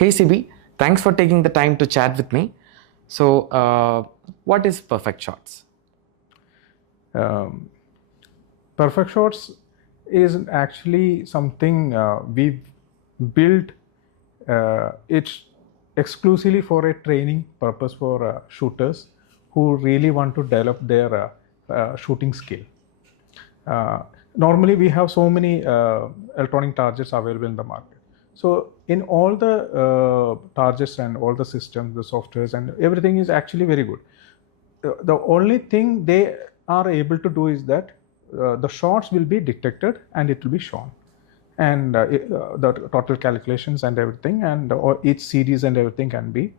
Hey CB, thanks for taking the time to chat with me. So, what is Perfect Shots? PerfectShots is actually something we've built. It's exclusively for a training purpose for shooters who really want to develop their shooting skill. Normally, we have so many electronic targets available in the market. So, in all the targets and all the systems, the softwares, and everything is actually very good. The only thing they are able to do is that the shots will be detected and it will be shown, and the total calculations and everything, and each series and everything can be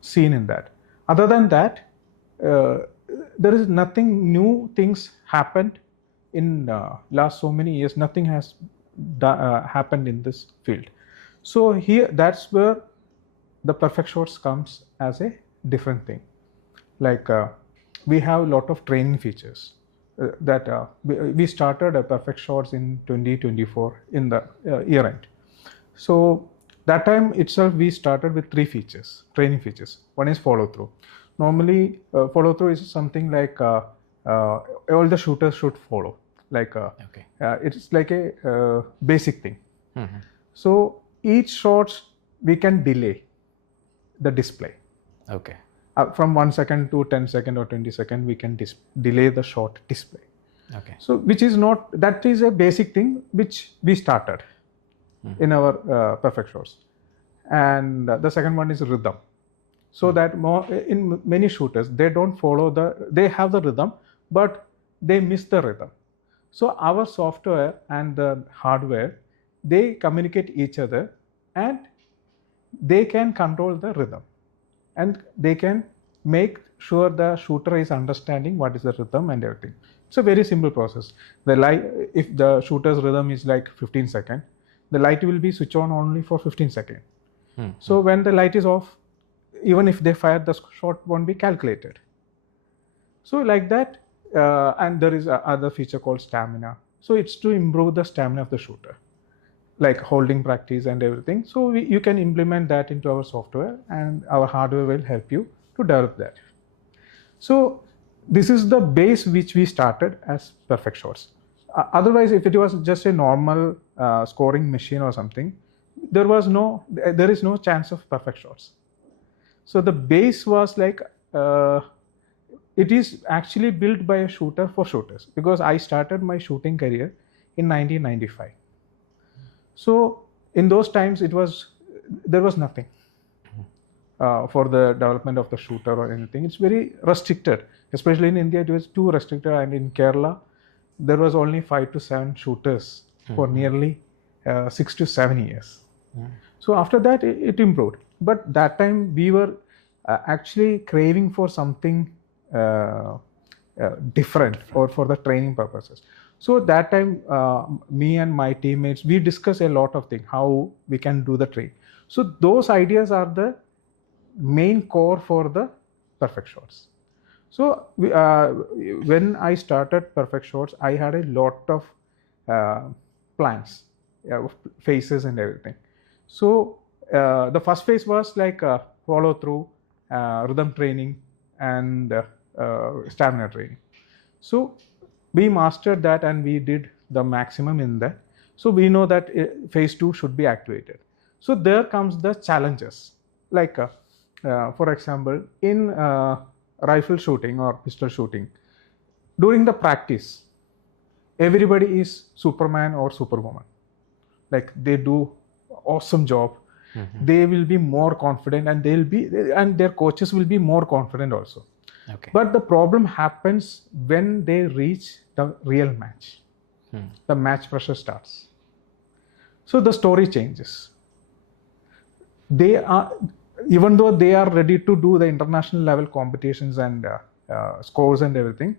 seen in that. Other than that, there is nothing new things happened in last so many years. Nothing has happened in this field. So here, that's where the PerfectShots comes as a different thing. Like we have a lot of training features that we started PerfectShots in 2024 in the year end. So that time itself we started with three features, training features. One is follow through. Normally follow through is something like all the shooters should follow. Like it's like a basic thing. Mm-hmm. So each shots we can delay the display. Okay. From 1 second to 10 second or 20 second, we can delay the shot display. Okay. So which is not, that is a basic thing which we started in our PerfectShots. And the second one is rhythm. So that in many shooters, they don't follow they have the rhythm, but they miss the rhythm. So our software and the hardware, they communicate each other and they can control the rhythm. And they can make sure the shooter is understanding what is the rhythm and everything. It's a very simple process. The light, if the shooter's rhythm is like 15 seconds, the light will be switched on only for 15 seconds. So when the light is off, even if they fire, the shot won't be calculated. So like that, and there is another feature called stamina. So it's to improve the stamina of the shooter, like holding practice and everything. So you can implement that into our software, and our hardware will help you to develop that. So this is the base which we started as PerfectShots. Otherwise, if it was just a normal scoring machine or something, there is no chance of PerfectShots. So the base was like, it is actually built by a shooter for shooters, because I started my shooting career in 1995. So in those times, there was nothing for the development of the shooter or anything. It's very restricted, especially in India. It was too restricted, and in Kerala, there was only 5 to 7 shooters for nearly 6 to 7 years. So after that, it improved. But that time we were actually craving for something different for the training purposes. So that time, me and my teammates, we discuss a lot of things, how we can do the train. So those ideas are the main core for the PerfectShots. So when I started PerfectShots, I had a lot of plans, phases and everything. So the first phase was like follow through, rhythm training, and stamina training. So we mastered that and we did the maximum in that. So we know that phase 2 should be activated. So there comes the challenges. Like for example, in rifle shooting or pistol shooting, during the practice, everybody is Superman or Superwoman. Like they do awesome job. They will be more confident, and and their coaches will be more confident also. Okay. But the problem happens when they reach the real match. The match pressure starts. So the story changes. They are, even though they are ready to do the international level competitions and scores and everything,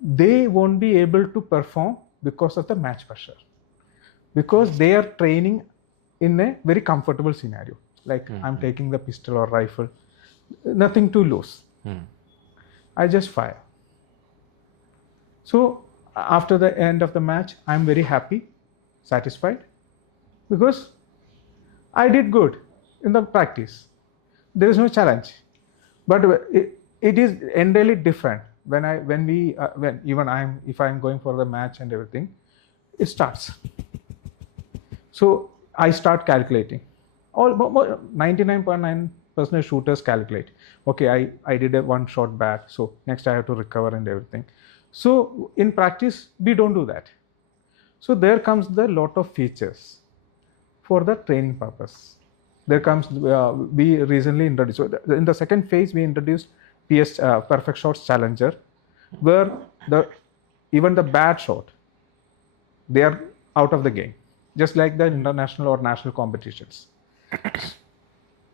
they won't be able to perform because of the match pressure. Because they are training in a very comfortable scenario. Like I'm taking the pistol or rifle, nothing to lose. I just fire. So after the end of the match, I'm very happy, satisfied, because I did good. in the practice. There is no challenge, but it is entirely different when if I'm going for the match and everything, it starts. So I start calculating. All 99.9% shooters calculate. Okay, I did a one shot back, so next I have to recover and everything. So in practice, we don't do that. So there comes the lot of features for the training purpose. There comes we recently introduced. So in the second phase, we introduced PerfectShots Challenger, where even the bad shot, they are out of the game, just like the international or national competitions.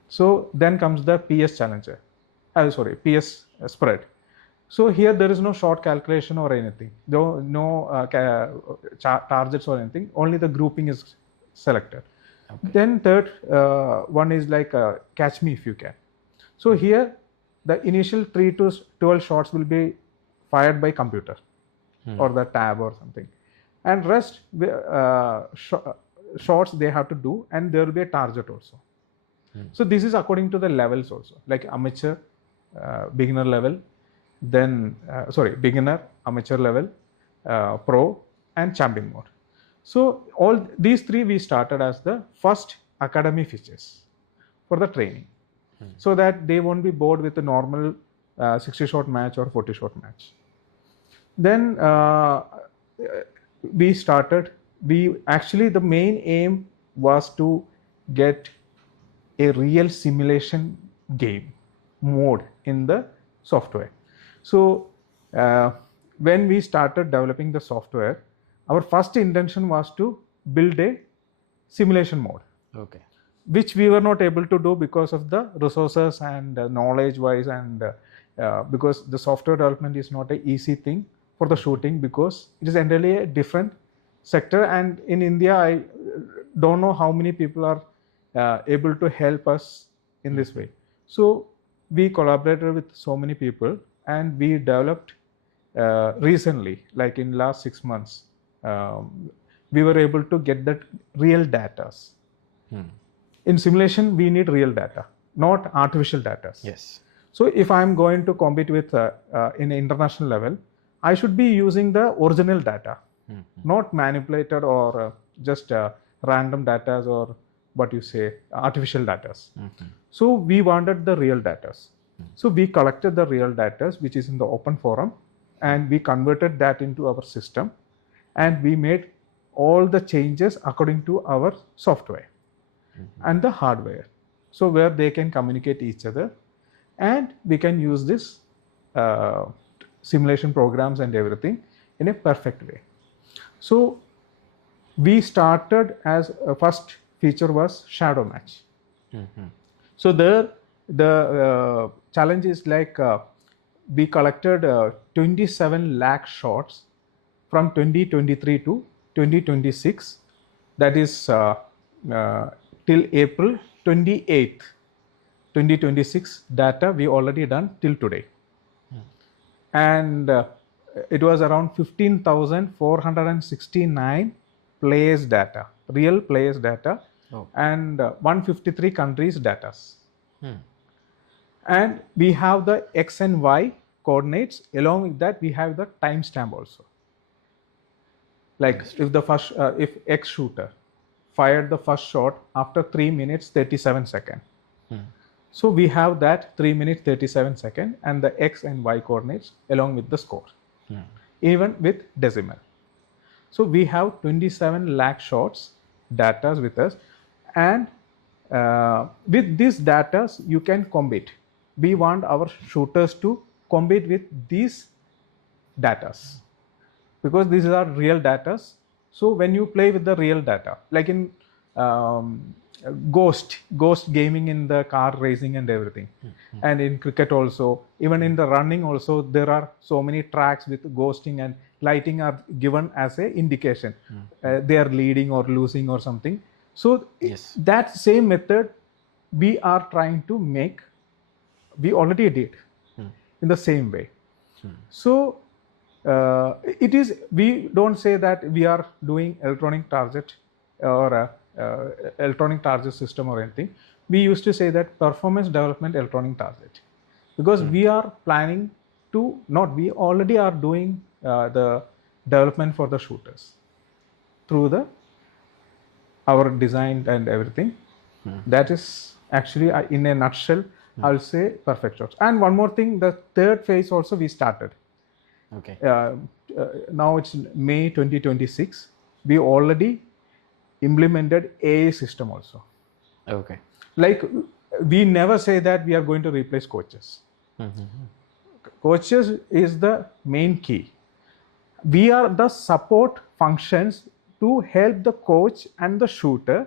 So then comes the PS Challenger, PS spread. So here there is no short calculation or anything, no targets or anything, only the grouping is selected. Okay. Then third one is like catch me if you can. So here the initial 3 to 12 shots will be fired by computer or the tab or something, and rest shots they have to do, and there will be a target also. So this is according to the levels also, like amateur, beginner level, then beginner, amateur level, pro, and champion mode. So all these three we started as the first academy features for the training, so that they won't be bored with the normal 60-shot match or 40-shot match. Then we started. The main aim was to get a real simulation game mode in the software. So when we started developing the software, our first intention was to build a simulation mode. Okay. Which we were not able to do because of the resources and knowledge wise, and because the software development is not an easy thing for the shooting, because it is entirely a different sector, and in India I don't know how many people are able to help us in this way. So we collaborated with so many people, and we developed recently, like in last 6 months, we were able to get that real data. In simulation, we need real data, not artificial data. Yes. So if I'm going to compete with in international level, I should be using the original data, not manipulated or just random data or what you say, artificial data. So we wanted the real data. So we collected the real data, which is in the open forum, and we converted that into our system, and we made all the changes according to our software and the hardware, so where they can communicate each other, and we can use this simulation programs and everything in a perfect way. So we started as a first feature was shadow match. So there the challenge is like we collected 27 lakh shots from 2023 to 2026, that is till April 28th, 2026 data we already done till today. And it was around 15,469 players data, real players data, and 153 countries data. And we have the X and Y coordinates. Along with that, we have the timestamp also. Like if the first, if X shooter fired the first shot after 3 minutes 37 seconds. So we have that 3 minutes 37 seconds and the X and Y coordinates along with the score, even with decimal. So we have 27 lakh shots data with us, and with these data you can compete. We want our shooters to compete with these data, because these are real data. So when you play with the real data, like in ghost gaming in the car racing and everything, and in cricket also, even in the running also, there are so many tracks with ghosting and lighting are given as a indication they are leading or losing or something. So that same method we are trying to make, we already did in the same way. So it is, we don't say that we are doing electronic target or electronic target system or anything. We used to say that performance development electronic target, because we are planning to we already are doing the development for the shooters through the our design and everything. That is actually in a nutshell, I'll say PerfectShots. And one more thing, the third phase also we started. Okay. Now it's May 2026. We already implemented AI system also. Okay. Like, we never say that we are going to replace coaches. Coaches is the main key. We are the support functions to help the coach and the shooter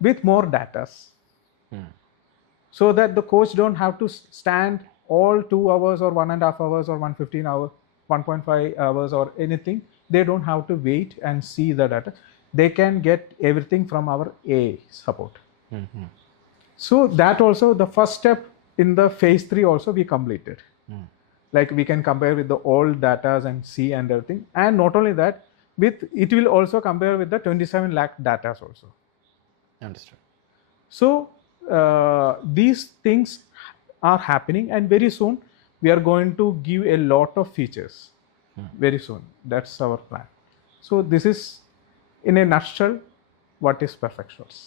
with more data, so that the coach don't have to stand all 2 hours or 1.5 hours or 115 hours, 1.5 hours or anything. They don't have to wait and see the data. They can get everything from our AI support. So that also, the first step in the phase 3 also we completed. Like, we can compare with the old data and see and everything. And not only that, it will also compare with the 27 lakh data also. Understood. So these things are happening, and very soon we are going to give a lot of features. Very soon. That's our plan. So this is, in a nutshell, what is PerfectShots.